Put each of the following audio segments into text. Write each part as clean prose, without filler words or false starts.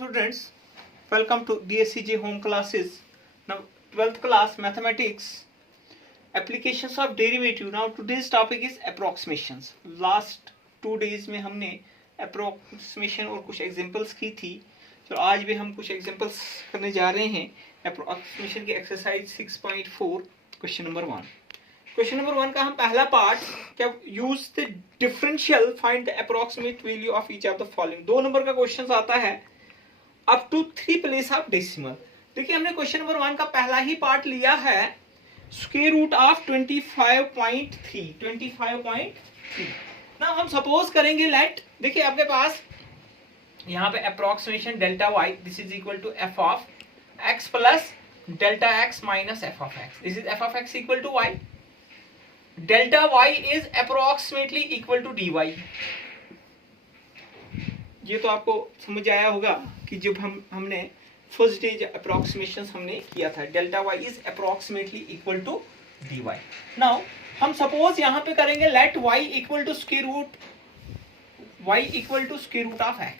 students, welcome to DSCJ home classes. Now 12th class mathematics, applications of derivative. Now today's topic is approximations. Last 2 days में हमने approximation और कुछ examples की थी, तो आज भी हम कुछ examples करने जा रहे हैं approximation की exercise 6.4 question number 1. Question number 1 का हम पहला पार्ट क्या use the differential find the approximate value of each of the following. 2 number का क्वेश्चन आता है up to 3 place of decimal. देखिए हमने क्वेश्चन नंबर 1 का पहला ही पार्ट लिया है स्क्वायर रूट ऑफ 25.3. ना हम सपोज करेंगे लेट, देखिए आपके पास यहाँ पे approximation delta y this is equal to f of x plus delta x minus f of x. This is f of x equal to y. डेल्टा y is approximately equal to dy. ये तो आपको समझ आया होगा कि जब हमने फर्स्ट डे अप्रोक्सीमेशन हमने किया था. डेल्टा y is approximately equal to dy. Now हम सपोज यहाँ पे करेंगे let y equal to square root of x.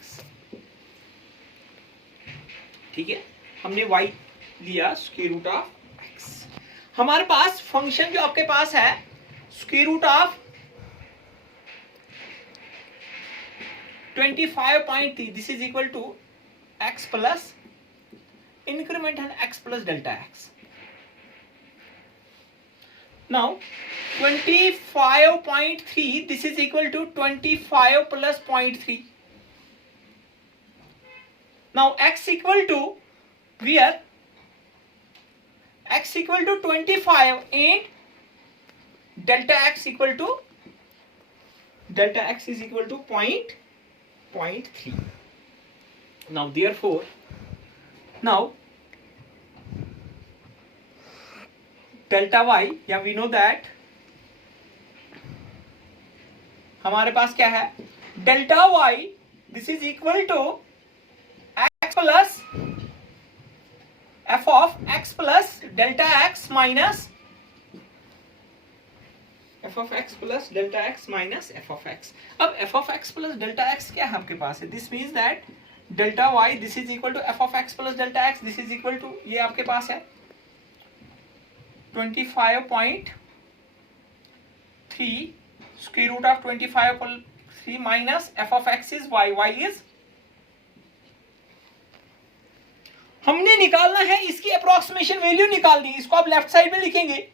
ठीक है, हमने y लिया स्क्वायर रूट ऑफ x. हमारे पास फंक्शन जो आपके पास है square root of 25.3 this is equal to x plus increment है x plus delta x. Now 25.3 this is equal to 25 plus 0.3. Now x equal to where x equal to 25 and delta x is equal to 0.3. Now therefore delta y, yeah we know that हमारे पास क्या है delta y this is equal to x plus f of x plus delta x minus f of x plus delta x minus f of x. अब f of x plus delta x क्या है आपके पास है. This means that delta y this is equal to f of x plus delta x. This is equal to ये आपके पास है 25.3 square root of 25.3 minus f of x is y. y इज हमने निकालना है इसकी अप्रोक्सीमेशन वैल्यू निकालनी. इसको आप लेफ्ट साइड में लिखेंगे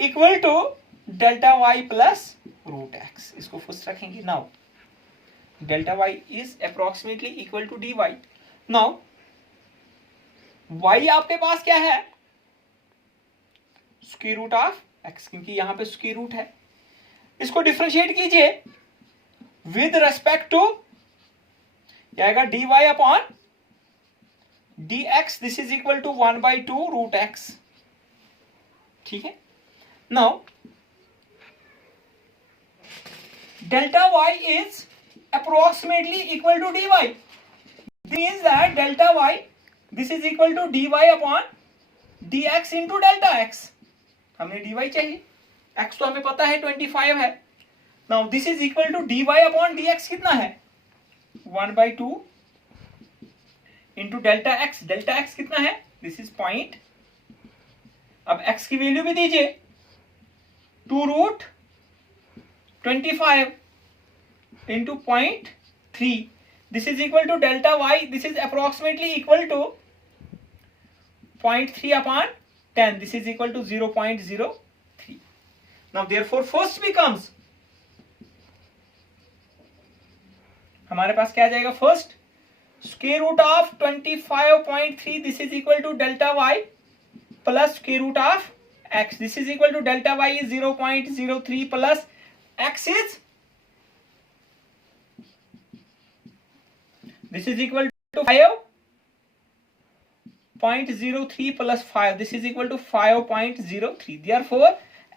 equal to delta y plus root x. इसको फर्स्ट रखेंगे. Now delta y is approximately equal to d y. Now y आपके पास क्या है स्क्वायर रूट ऑफ एक्स, क्योंकि यहां पे स्क्वायर रूट है. इसको डिफरेंशिएट कीजिए विद रेस्पेक्ट टू जाएगा d y upon d x. This is equal to 1/2 root x. ठीक है. Now, delta y is approximately equal to dy. This means that delta y this is equal to dy upon dx into delta x. हमें dy चाहिए, x तो हमें पता है 25 है. Now this is equal to dy upon dx कितना है 1/2 into delta x. delta x कितना है this is point. अब x की वैल्यू भी दीजिए 2 root 25 into 0.3. This is equal to delta y. This is approximately equal to 0.3 upon 10. This is equal to 0.03. Now therefore first becomes हमारे पास क्या आ जाएगा first square root of 25.3 this is equal to delta y plus square root of x. This is equal to delta y is 0.03 plus x is this is equal to 5.03 plus 5. This is equal to 5.03. Therefore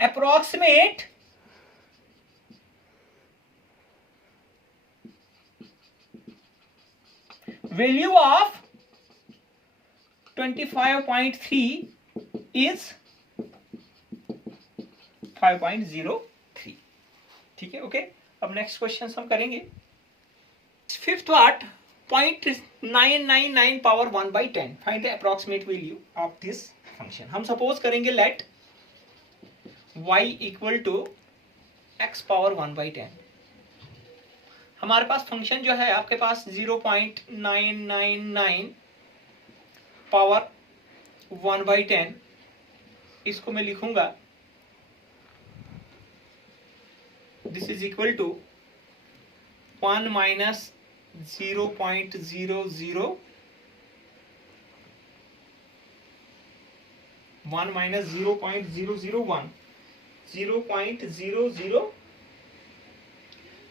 approximate value of 25.3 is 5.03. ठीक है. Okay, अब next question हम करेंगे. Fifth part 0.999 power 1/10. Find the approximate value of this function. हम suppose करेंगे let y equal to x power 1/10. हमारे पास function जो है आपके पास 0.999 पावर 1/10, इसको मैं लिखूंगा this is equal to 1 minus 0.00 1 minus 0.001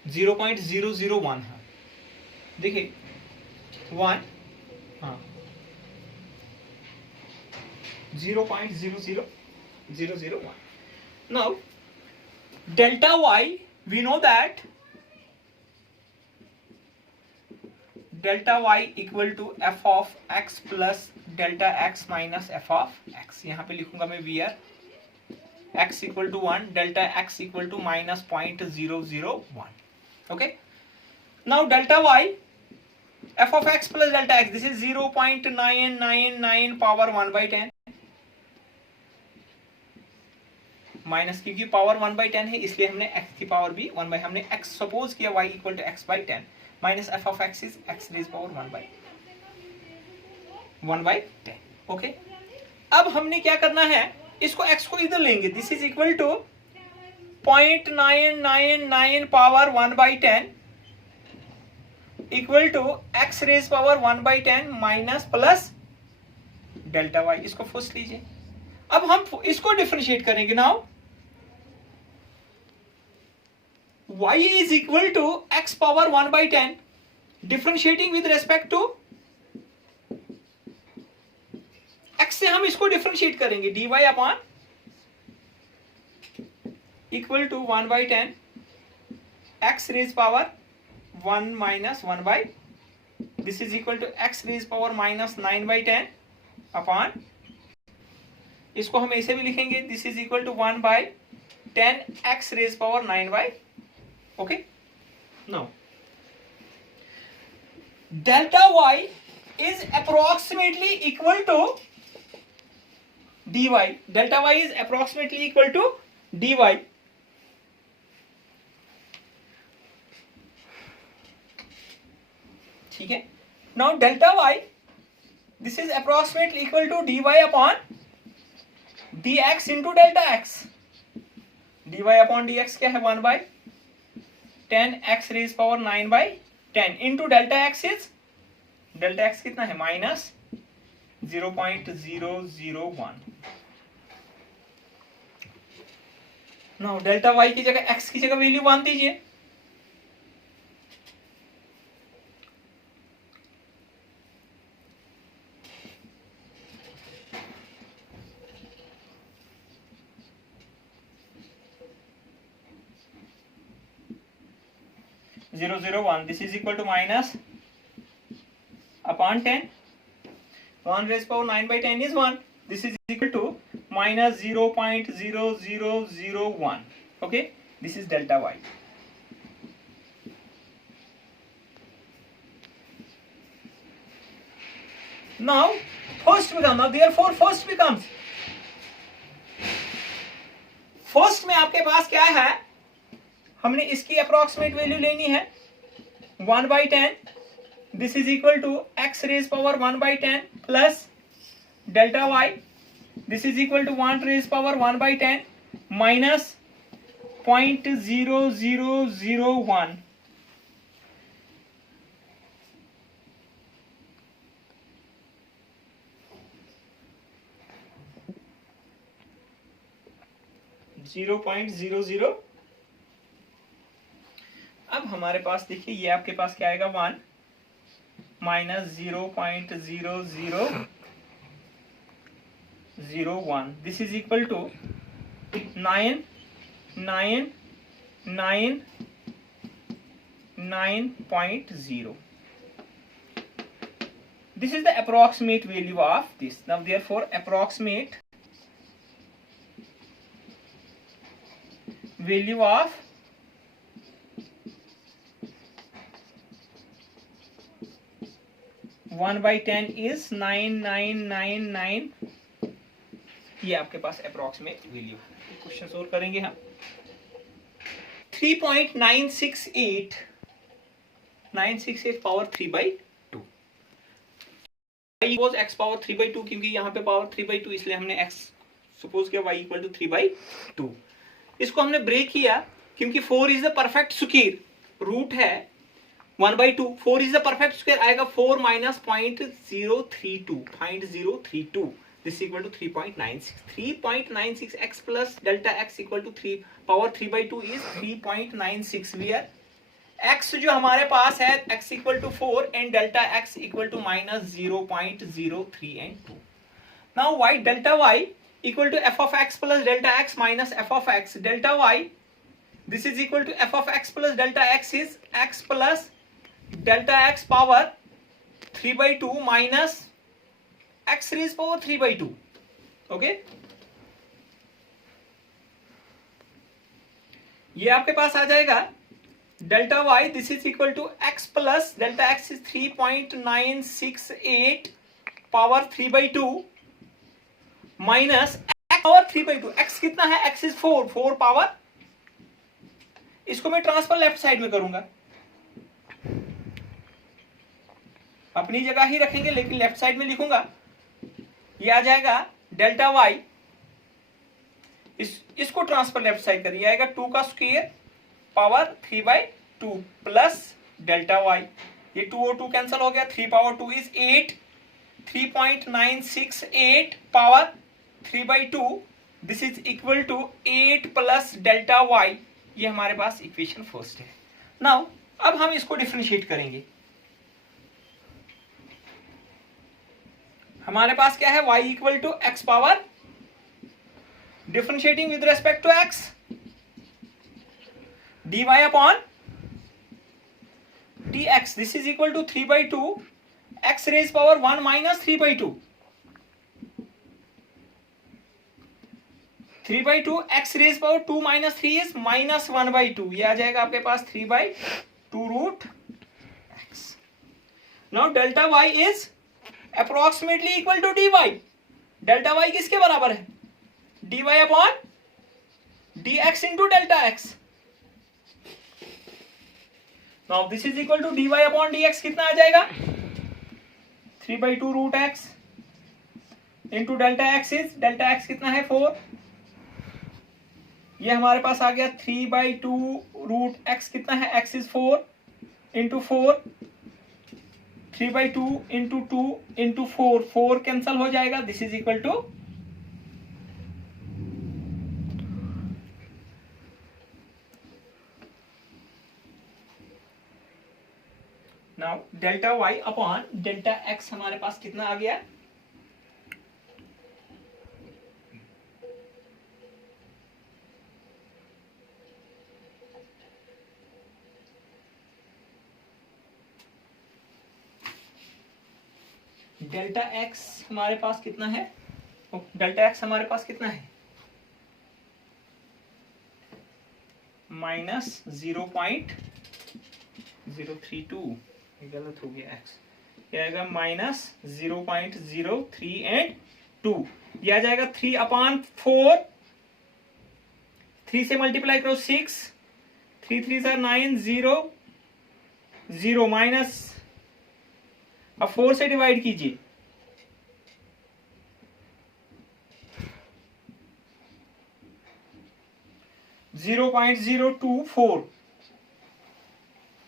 0.001 है। देखिए 1 हाँ 0.00001. Now delta y, we know that delta y equal to f of x plus delta x minus f of x. यहाँ पे लिखूंगा मैं vr x equal to 1, delta x equal to minus 0.001. Okay. Now delta y f of x plus delta x, this is 0.999 power 1/10 minus, क्योंकि power 1/10 है इसलिए हमने x की power भी 1/, हमने x सपोज किया y equal to x/10 minus f of x is x raise power 1/10. Okay, अब हमने क्या करना है, इसको x को इधर लेंगे. This is equal to 0.999 power 1/10 equal to x raise power 1/10 minus plus delta y. इसको फर्स्ट लीजिए. अब हम इसको डिफरेंशिएट करेंगे. Now y is equal to x power 1/10, differentiating with respect to x से हम इसको डिफरेंशिएट करेंगे. dy upon equal to 1/10 x raise power 1 minus 1/, this is equal to x raise power minus 9/10 upon, इसको हम ऐसे भी लिखेंगे, this is equal to 1/10 x raise power 9/. Okay, now delta y is approximately equal to dy. Delta y is approximately equal to dy. ठीक है. Now delta y, this is approximately equal to dy upon dx into delta x. dy upon dx क्या है, 1/10 x raise पावर 9/10 into delta x is, delta x कितना है, minus 0.001. Now delta y की जगह x की जगह वैल्यू मान दीजिए. This is equal to minus upon 10. 1 raised power 9/10 is 1. This is equal to minus 0.0001. Okay, this is delta y. Now first becomes, now therefore first becomes, first में आपके पास क्या है, हमने इसकी अप्रोक्सीमेट वैल्यू लेनी है 1/10. This is equal to x raise power 1/10 plus delta y. This is equal to 1 raise power 1/10 minus 0.0001. अब हमारे पास देखिए ये आपके पास क्या आएगा, 1 minus 0.001. This is equal to 9999.0. This is the approximate value of this. Now therefore approximate value of 1/10 is 9999, ये आपके पास अप्रोक्सीमेट वैल्यू है। क्वेश्चन सोल्व करेंगे हम। 3.968 power 3/2 y was x power 3/2, क्योंकि यहाँ पे पावर 3/2 इसलिए हमने x सपोज किया y इक्वल टू 3/2। इसको हमने ब्रेक किया क्योंकि 4 is the perfect square, root है 1/2, 4 इज द परफेक्ट स्क्वायर, आएगा 4 minus 0.032 this equal to 3.96 x plus delta x equal to 3 power 3/2 is 3.96, where x जो हमारे पास है x equal to 4 and delta x equal to minus 0.03 and 2। Now y delta y equal to f of x plus delta x minus f of x delta y, this is equal to f of x plus delta x is x plus delta x power 3/2 minus x raise power 3/2। Okay, ये आपके पास आ जाएगा delta y, this is equal to x plus delta x is 3.968 power 3/2 minus x power 3/2। x कितना है, x is 4 power, इसको मैं transfer left side में करूंगा, अपनी जगह ही रखेंगे लेकिन लेफ्ट साइड में लिखूंगा। ये आ जाएगा डेल्टा y, इसको ट्रांसफर लेफ्ट साइड करिए, आएगा 2 का square power 3/2 plus delta y, ये 2 और 2 कैंसिल हो गया, 3 power 2 is 8, 3.968 power 3/2 this is equal to 8 plus delta y, ये हमारे पास इक्वेशन फर्स्ट है। नाउ अब हम इसको डिफरेंशिएट करेंगे। हमारे पास क्या है, y equal to x power, differentiating with respect to x, dy upon dx, this is equal to 3/2 x raise power 1 minus 3/2, 3/2 x raise power 2 minus 3 is minus 1/2, ये आ जाएगा आपके पास 3/2 root x। Now delta y is approximately equal to dy, delta y किसके बराबर है, dy upon dx into delta x। Now this is equal to dy upon dx कितना आ जाएगा, 3/2 root x into delta x is, delta x कितना है 4, ये हमारे पास आ गया 3/2 रूट x कितना है, x is 4 into 4, 3/2 into 2 into 4 cancel हो जाएगा, this is equal to now delta y upon delta x हमारे पास कितना आ गया, डेल्टा x हमारे पास कितना है, डेल्टा x हमारे पास कितना है माइनस 0.032, गलत हो गया x, ये आएगा माइनस 0.03 एंड 2, ये आ जाएगा 3 अपॉन 4, 3 से मल्टीप्लाई करो 6, 3 3 9 0 0 माइनस, अब 4 से डिवाइड कीजिए, (0.024),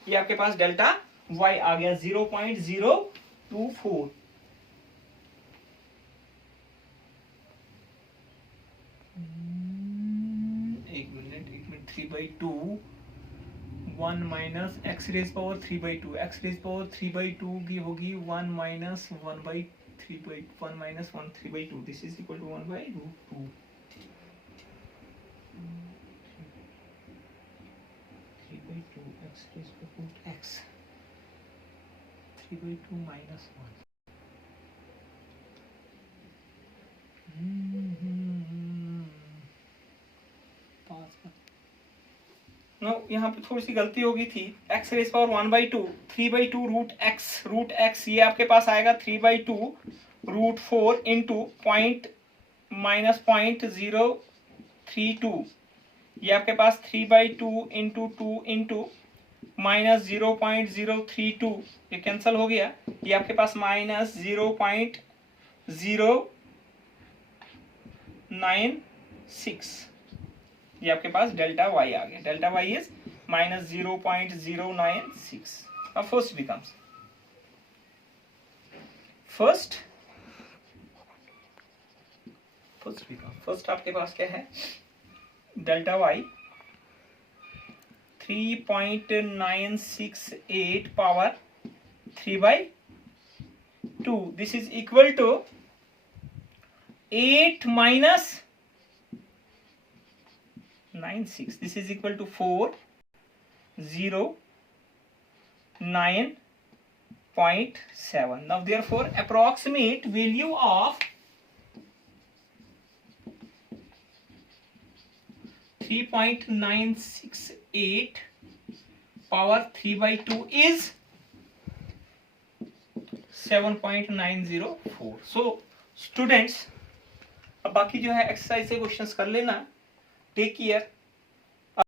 ये आपके पास डेल्टा y आ गया 0.024। एक minute 3/2 1 minus x raise power 3/2, x raise power 3/2 की होगी 1 minus 1 minus 1 3/2, this is equal to 1/√2, 3/2 x raise power x 3/2 minus 1। No यहाँ पे थोड़ी सी गलती होगी थी, x raise power 1/2, 3/2 root x, ये आपके पास आएगा 3/2 रूट 4 इंटू -0.032, ये आपके पास 3/2 इंटू 2 इंटू -0.032, ये कैंसिल हो गया, ये आपके पास -0.096, ये आपके पास डेल्टा y आ गया, डेल्टा y इज -0.096। अब फर्स्ट बिकम्स फर्स्ट आपके पास क्या है, delta y 3.968 power 3/2, this is equal to 8 minus 96, this is equal to 409.7. Now therefore approximate value of 3.968 power 3/2 is 7.904. So students, अब बाकी जो है एक्सरसाइज से क्वेश्चंस कर लेना। Take care.